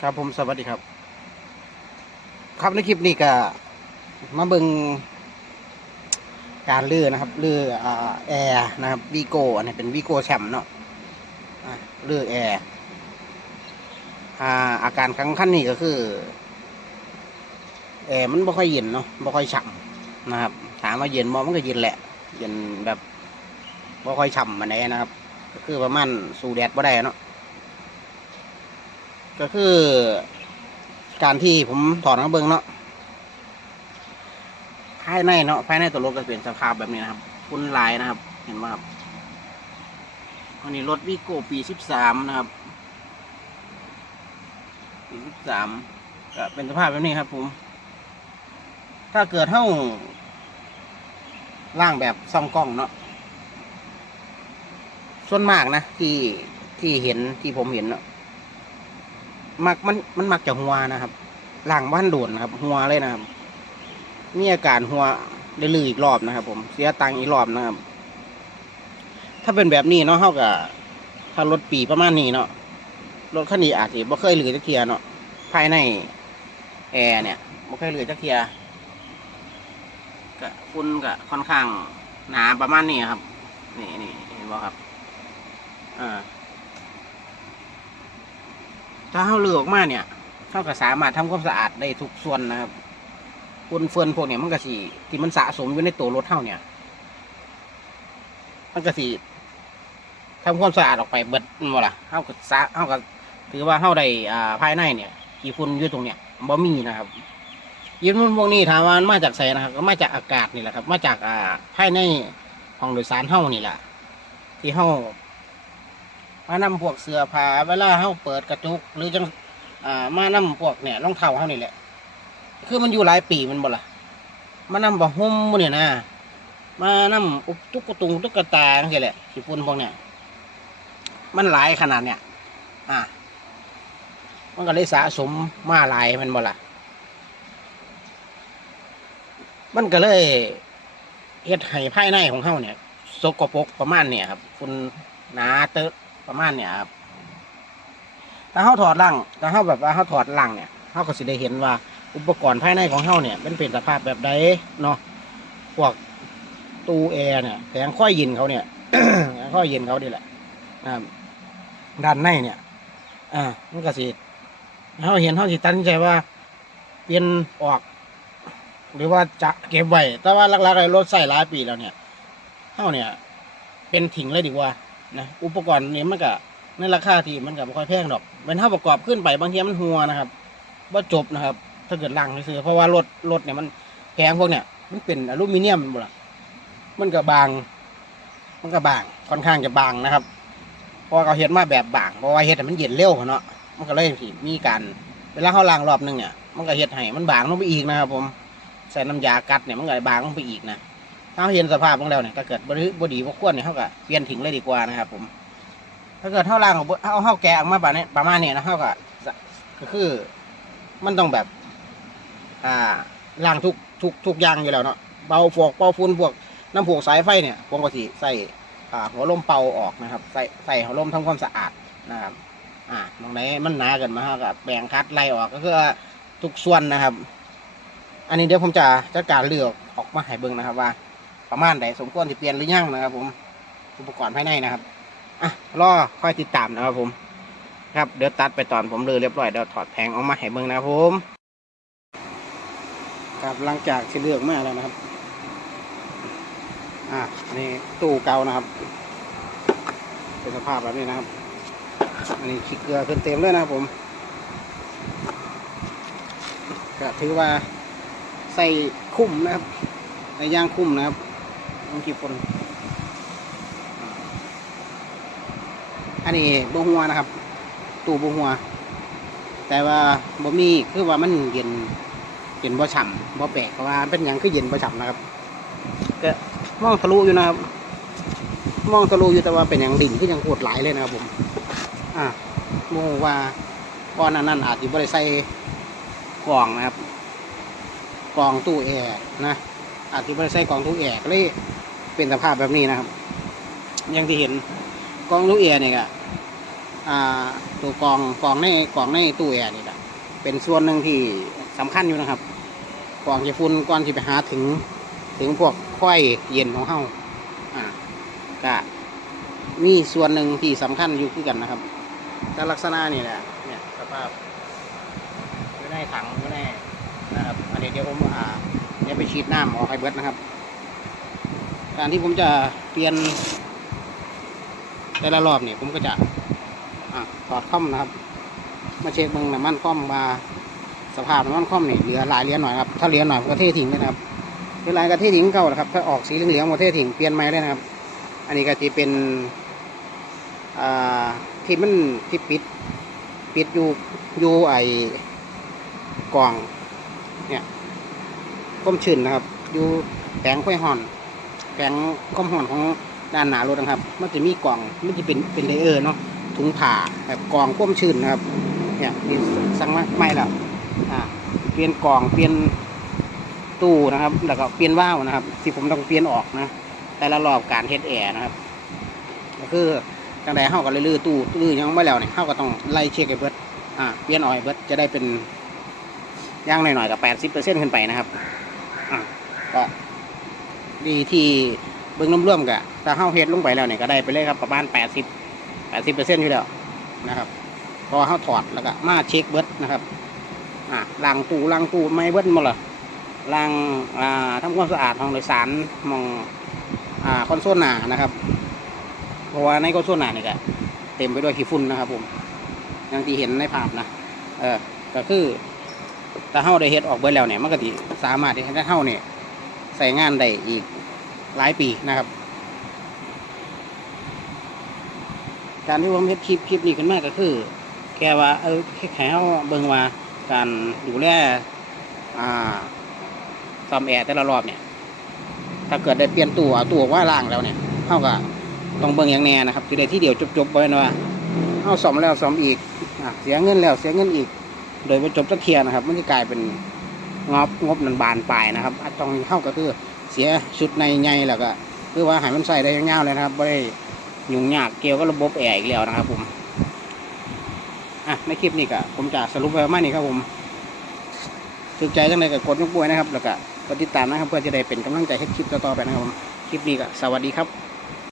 ครับผมสวัสดีครับ ครับในคลิปนี้ก็มาเบิง การเลื่อนะครับเลืออ่าแอร์นะครับวีโก้อันนี้เป็นวีโก้แชมป์เนาะเลื่อแอร์อาการครั้งขั้นนี้ก็คือแอร์มันไม่ค่อยเย็นเนาะไม่ค่อยฉ่ำนะครับ ถามว่าเย็นมอมันก็เย็นแหละ เย็นแบบไม่ค่อยฉ่ำมันไหนนะครับ ก็คือประมาณสูแดดบ่ได้เนาะก็คือ การที่ผมถอดมาเบิ้งเนาะายในเนาะภายในตัวรถก็เป็นสภาพแบบนี้นะครับคุณลายนะครับ เห็นไหมครับอันนี้รถวีโก้ปีสิบสามนะครับปีสิบสามก็เป็นสภาพแบบนี้ครับ ผม ถ้าเกิดเท่าล่างแบบซ่องกล้องเนาะส่วนมากนะที่ที่เห็นที่ผมเห็นเนาะมักมันมันมักจะหัวนะครับหลังบ้านโดนนะครับ หัวเลยนะครับ มีอาการหัวได้ลืออีกรอบนะครับ ผมเสียตังค์อีกรอบนะครับ ถ้าเป็นแบบนี้เนาะเท่ากับถ้ารถปีประมาณนี้เนาะรถคันนี้อาจจะบ่เคยลือจักเทียเนาะภายในแอร์เนี่ยบ่เคยลือจักเทียก็คุณก็ค่อนข้างหนาประมาณนี้ครับ นี่นี่เห็นบ่ครับอ่าถ้าเขาลือออกมาเนี่ยเขาก็สามารถทำความสะอาดได้ทุกส่วนนะครับ ฝุ่นเฟือนพวกเนี่ยมันก็สีที่มันสะสมอยู่ในตัวรถเท่าเนี่ย มันก็สีทำความสะอาดออกไปเบิดแม่นบ่ล่ะเขาก็สะเขาก็ถือว่าเขาได้อ่าภายในเนี่ยขี้ฝุ่นอยู่ตรงเนี่ยบ่มีนะครับยินมันพวกนี้ถามว่ามาจากไสนะครับก็มาจากอากาศนี่แหละครับ มาจากอ่าภายในห้องโดยสารเท่านี่แหละที่เท่ามานำพวกเสื้อผ้าเวลาเฮาเปิดกระจุกหรือจังอ่ามานำพวกเนี่ยรองเท้าเฮานี่แหละ คือมันอยู่หลายปีมันบ่ล่ะมานำบ่ห่มมเนี่ยนะมานำอุตุกตุงตุกตาจังซี่แหละสิฝุ่นพวกเนี่ยมันหลายขนาดเนี่ย อ่ามันก็เลยสะสมมาหลายมันบ่ล่ะมันก็เลยเฮ็ดให้ภายในของเฮาเนี่ยสกปรกประมาณเนี่ยครับฝุ่นหนาเตอะประมาณเนี่ยครับถ้าเขาถอดล่างถ้าเขาแบบว่าเขาถอดล่างเนี่ยเขาก็สิได้เห็นว่า อุปกรณ์ภายในของเขาเนี่ยมันเป็นสภาพแบบใดเนาะพวกตู้แอร์เนี่ยแผงข้อยเยินเขาเนี่ยแผงข้อยเยินเขาดีแหละนะครับด้านในเนี่ย อ่ามันก็สิเขาเห็นเขาสิตัดสินใจว่า เปลี่ยนออก หรือว่าจะเก็บไว้แต่ว่าหลักๆไอ้รถใส่หลายปีแล้วเนี่ยเขาเนี่ย เป็นถิงเลยดีกว่านะอุปกรณ์นี้มันก็ในราคาที่มันก็ไม่ค่อยแพงดอกเป็นเท่าประกอบขึ้นไปบางทีมันหัวนะครับว่าจบนะครับ ถ้าเกิดลังซื้อเพราะว่ารถรถเนี่ยมันแพงพวกเนี่ยมันเป็นอลูมิเนียมหมดละมันก็บาง มันก็บางค่อนข้างจะบางนะครับเพราะเขาเห็นมาแบบบางเพราะว่าเห็ดมันเย็นเร็วเนาะมันก็เลยมีการเวลาเขาล้างรอบหนึงเนี่ยมันก็เห็ดให้มันบางลงไปอีกนะครับ ผมใส่น้ำยากัดเนี่ยมันก็บางลงไปอีกนะถ้าเห็นสภาพของเราเนี่ยถ้าเกิดบริบดีบ่ควเนี่ยเขาก็เปลี่ยนทิ้งเลยดีกว่านะครับ ผม ถ้าเกิดเท่าล่างของเอาเท่าแกะออกมาแบบนี้ประมาณนี้นะเขาก็ก็คือ มันต้องแบบ อ่าล่างทุกทุกทุกอย่างอยู่แล้วเนาะเป่าพวกเป่าฝุ่นพวกน้ำพวกสายไฟเนี่ยผมก็สิใส่อ่าหัวลมเป่าออกนะครับ ใส่ใส่หัวลมทำความสะอาดนะครับอ่าตรงไหนมันหนาเกินมาเขาก็แบ่งคัดไล่ออกก็คือทุกส่วนนะครับ อันนี้เดี๋ยวผมจะจัดการเลือกออกมาให้เบิ่งนะครับ ว่า ประมาณใดสมควรที่เปลี่ยนหรือยังนะครับ ผมอุปกรณ์ภายในนะครับอะรอค่อยติดตามนะครับผม ครับเดี๋ยวตัดไปตอนผมเลือเรียบร้อยเดี๋ยวถอดแผงออกมาให้เบิ่งนะครับผม ครับหลังจากที่เลือกมาแล้วนะครับ อะนนี้ตู้เก่านะครับ เป็นสภาพแบบนี้นะครับ อันนี้ขี้เกลือขึ้นเต็มเลยนะครับผมก็ถือว่าใส่คุ้มนะครับใส่ย่างคุ้มนะครับต้องกี่คนอันนี้บหัวนะครับ ตู้บหัว แต่ว่าบ่มีคือว่ามันเย็น เย็นบ่ฉ่ำบ่แปลกเพราะว่าเป็นอย่างคือเย็นบ่ฉ่ำนะครับก็มองทะลุอยู่นะครับ มองทะลุอยู่แต่ว่าเป็นอย่างดิ่งที่ยังโคตรหลายเลยนะครับ ผม อะโมว่าก้อนอันนั้นอาจจะบริใส่กล่องนะครับกล่องตู้แอร์นะอาจจะบริใส่กล่องตู้แอร์ก็เลยเป็นสภาพแบบนี้นะครับ อย่างที่เห็นกล่องตู้แอร์เนี่ยอ่าตัวกล่องกล่องในกล่องในตู้แอร์นี่ก็เป็นส่วนหนึ่งที่สำคัญอยู่นะครับ กองจะฝุ่นก่อนที่ไปหาถึงถึงพวกค่อยเย็นของเฮาอ่าก็มีส่วนหนึ่งที่สำคัญอยู่คือกันนะครับแต่ลักษณะนี่แหละเนี่ยสภาพอยู่ในถังอยู่ในนะครับอันนี้เดี๋ยวผมอ่าเดี๋ยวไปฉีดน้ำออกให้เบิดนะครับ การที่ผมจะเปลี่ยนแต่ละรอบเนี่ยผมก็จะอะถอดค่อมนะครับ มาเช็คเบิ้งน้ำมันค่อมมา สภาพน้ำมันค่อมนี่เหลือหลายเหลือหน่อยครับถ้าเหลือหน่อยก็เททิ้งเลยนะครับเวลาก็เททิ้งเก่าแหละครับถ้าออกสีเหลืองๆผมเททิ้งเปลี่ยนใหม่เลยนะครับ อันนี้ก็จะเป็นอ่าที่มันที่ปิดปิดอยู่อยู่ไอ้กล่องเนี่ยก้มชื้นนะครับ อยู่แผงค่อยห่อนแผงก้มห่อนของด้านหนารถนะครับ มันจะมีกล่องมันจะเป็นเป็นเลเยอร์เนาะถุงผ่าแบบกล่องก้มชื้นนะครับ เนี่ยนี่สั่งมาไม่แล้ว อ่าเปลี่ยนกล่องเปลี่ยนตู้นะครับแล้วก็เปลี่ยนว่าวนะครับ ที่ผมต้องเปลี่ยนออกนะ แต่ละรอบการเทสแอร์นะครับก็คือจังใดเฮาก็เลยลื้อตู้ลื้อยังไม่แล้วเนี่ยเฮาก็ต้องไล่เช็คไอ้เบิดอ่าเปลี่ยนออยเบิร์ดจะได้เป็นย่างหน่อยๆกับแปดสิบเปอร์เซ็นต์ขึ้นไปนะครับอ่าก็ดีที่เบิ้งร่วมๆกับถ้าเฮาเฮ็ดลงไปแล้วเนี่ยก็ได้ไปเลยครับประมาณแปดสิบแปดสิบเปอร์เซ็นต์อยู่แล้วนะครับ พอเฮาถอดแล้วก็มาเช็คเบิร์ดนะครับ อ่าล้างตู้ล้างตู้ไม่เบิดหมดละล้างอ่าทำความสะอาดห้องโดยสารมองอ่าคอนโซลหนานะครับ เพราะว่าในคอนโซลหนานี่ก็เต็มไปด้วยขี้ฝุ่นนะครับ ผมอย่างที่เห็นในภาพนะเออก็คือถ้าเฮาได้เฮ็ดออกเบิดแล้วเนี่ยมันก็สิสามารถที่ให้เฮาเนี่ยใส่งานได้อีกหลายปีนะครับ การที่ผมเฮ็ดคลิปคลิปนี้ขึ้นมาก็คือ แค่ว่าเออแค่แค่เฮาเบิ่งว่า การดูแลอ่าซ่อมแอร์แต่ละรอบเนี่ย ถ้าเกิดได้เปลี่ยนตัวเอาตัวว่าล่างแล้วเนี่ยเท่ากับต้องเบิ่งอย่างแน่นะครับจะได้ที่เดียวจบๆไปนะว่าเอาซ่อมแล้วซ่อมอีกอเสียเงินแล้วเสียเงินอีก โดยว่าจบสักเทียนะครับ มันจะกลายเป็นงบงบนันบานปลายนะครับต้องเข้าก็คือเสียชุดในใหญ่แล้วก็คือว่าหายมันใส่ได้ยาวๆเลยนะครับไม่ได้ยุ่งยากเกี่ยวกับระบบแอร์อีกแล้วนะครับผม อะในคลิปนี้ก็ผมจะสรุปไว้ประมาณนี้ครับผมถูกใจจังเลยกับกดยกบวยนะครับ แล้วก็กดติดตามนะครับเพื่อจะได้เป็นกำลังใจให้คลิปต่อๆไปนะครับผมคลิปนี้ก็สวัสดีครับ